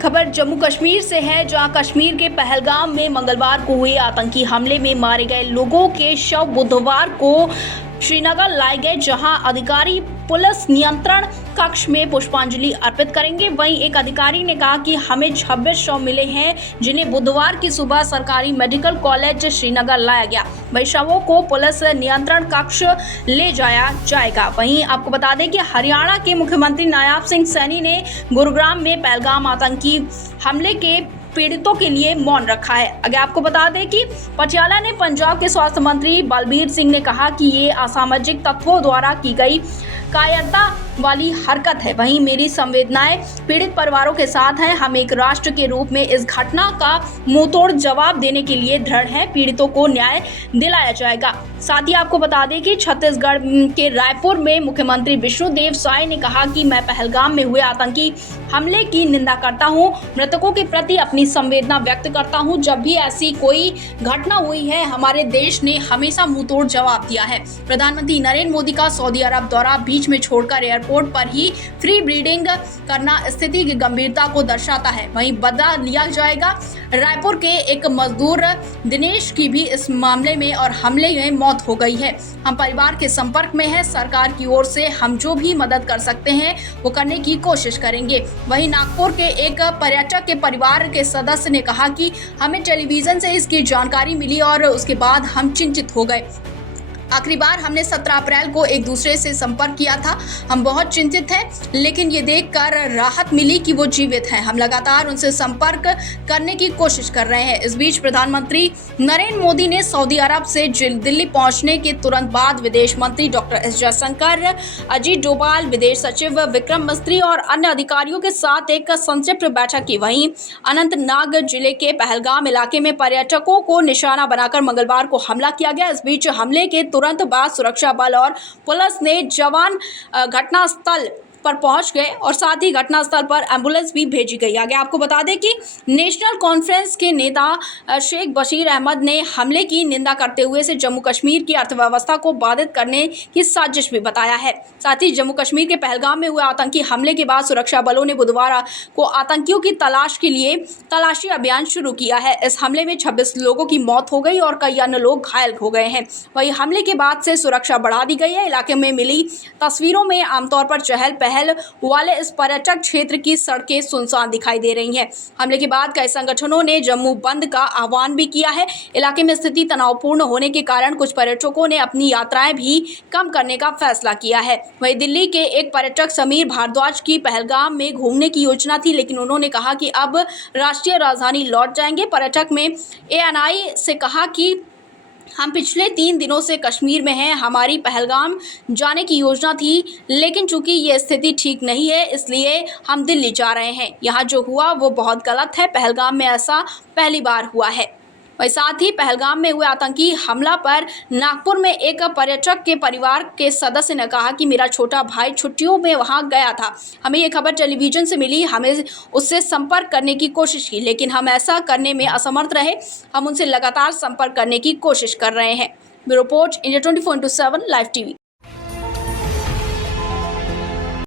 खबर जम्मू कश्मीर से है, जहां कश्मीर के पहलगाम में मंगलवार को हुए आतंकी हमले में मारे गए लोगों के शव बुधवार को श्रीनगर लाए गए, जहां अधिकारी पुलिस नियंत्रण कक्ष में पुष्पांजलि अर्पित करेंगे। वहीं एक अधिकारी ने कहा कि हमें 26 शव मिले हैं, जिन्हें बुधवार की सुबह सरकारी मेडिकल कॉलेज श्रीनगर लाया गया। वहीं शवों को पुलिस नियंत्रण कक्ष ले जाया जाएगा। वहीं आपको बता दें कि हरियाणा के मुख्यमंत्री नायब सिंह सैनी ने गुरुग्राम में पहलगाम आतंकी हमले के पीड़ितों के लिए मौन रखा है। अगर आपको बता दें कि पटियाला ने पंजाब के स्वास्थ्य मंत्री बलबीर सिंह ने कहा कि ये असामाजिक तत्वों द्वारा की गई कायरता वाली हरकत है। वहीं मेरी संवेदनाएं पीड़ित परिवारों के साथ हैं। हम एक राष्ट्र के रूप में इस घटना का मुंहतोड़ जवाब देने के लिए दृढ़ हैं। पीड़ितों को न्याय दिलाया जाएगा। साथ ही आपको बता दें कि छत्तीसगढ़ के रायपुर में मुख्यमंत्री विष्णुदेव साय ने कहा कि मैं पहलगाम में हुए आतंकी हमले की निंदा करता हूं, मृतकों के प्रति अपनी संवेदना व्यक्त करता हूं। जब भी ऐसी कोई घटना हुई है, हमारे देश ने हमेशा मुंहतोड़ जवाब दिया है। प्रधानमंत्री नरेंद्र मोदी का सऊदी अरब दौरा बीच में छोड़कर एयरपोर्ट पर ही फ्री ब्रीडिंग करना स्थिति की गंभीरता को दर्शाता है। वहीं बदला लिया जाएगा। रायपुर के एक मजदूर दिनेश की भी इस मामले में और हमले में मौत हो गई है। हम परिवार के संपर्क में हैं। सरकार की ओर से हम जो भी मदद कर सकते हैं वो करने की कोशिश करेंगे। वहीं नागपुर के एक पर्यटक के परिवार के सदस्य ने कहा कि हमें टेलीविजन से इसकी जानकारी मिली और उसके बाद हम चिंतित हो गए। आखिरी बार हमने 17 अप्रैल को एक दूसरे से संपर्क किया था। हम बहुत चिंतित हैं, लेकिन ये देखकर राहत मिली कि वो जीवित हैं। हम लगातार उनसे संपर्क करने की कोशिश कर रहे हैं। इस बीच प्रधानमंत्री नरेंद्र मोदी ने सऊदी अरब से दिल्ली पहुंचने के तुरंत बाद विदेश मंत्री डॉक्टर एस जयशंकर, अजीत डोभाल, विदेश सचिव विक्रम मिस्त्री और अन्य अधिकारियों के साथ एक संक्षिप्त बैठक की। वहीं अनंतनाग जिले के पहलगाम इलाके में पर्यटकों को निशाना बनाकर मंगलवार को हमला किया गया। इस बीच हमले के तुरंत बाद सुरक्षा बल और पुलिस ने जवान घटनास्थल पर पहुंच गए और साथ ही घटनास्थल पर एम्बुलेंस भी भेजी गई। आगे आपको बता दें कि नेशनल कॉन्फ्रेंस के नेता शेख बशीर अहमद ने हमले की निंदा करते हुए इसे जम्मू कश्मीर की अर्थव्यवस्था को बाधित करने की साजिश भी बताया है। साथ ही जम्मू कश्मीर के पहलगाम में हुए आतंकी हमले के बाद सुरक्षा बलों ने बुधवार को आतंकियों की तलाश के लिए तलाशी अभियान शुरू किया है। इस हमले में 26 लोगों की मौत हो गई और कई अन्य लोग घायल हो गए हैं। वहीं हमले के बाद से सुरक्षा बढ़ा दी गई है। इलाके में मिली तस्वीरों में आमतौर पर चहल पहल वाले इस पर्यटक क्षेत्र की सड़कें सुनसान दिखाई दे रही हैं। हमले के बाद कई संगठनों ने जम्मू बंद का आह्वान भी किया है। इलाके में स्थिति तनावपूर्ण होने के कारण कुछ पर्यटकों ने अपनी यात्राएं भी कम करने का फैसला किया है। वहीं दिल्ली के एक पर्यटक समीर भारद्वाज की पहलगाम में घूमने की योजना थी, लेकिन उन्होंने कहा कि अब राष्ट्रीय राजधानी लौट जाएंगे। पर्यटक में एएनआई से कहा कि हम पिछले 3 दिनों से कश्मीर में हैं। हमारी पहलगाम जाने की योजना थी, लेकिन चूंकि ये स्थिति ठीक नहीं है, इसलिए हम दिल्ली जा रहे हैं। यहाँ जो हुआ वो बहुत गलत है। पहलगाम में ऐसा पहली बार हुआ है। वहीं साथ ही पहलगाम में हुए आतंकी हमला पर नागपुर में एक पर्यटक के परिवार के सदस्य ने कहा कि मेरा छोटा भाई छुट्टियों में वहां गया था। हमें ये खबर टेलीविजन से मिली। हमें उससे संपर्क करने की कोशिश की, लेकिन हम ऐसा करने में असमर्थ रहे। हम उनसे लगातार संपर्क करने की कोशिश कर रहे हैं। Bureau report, India 24/7 live TV.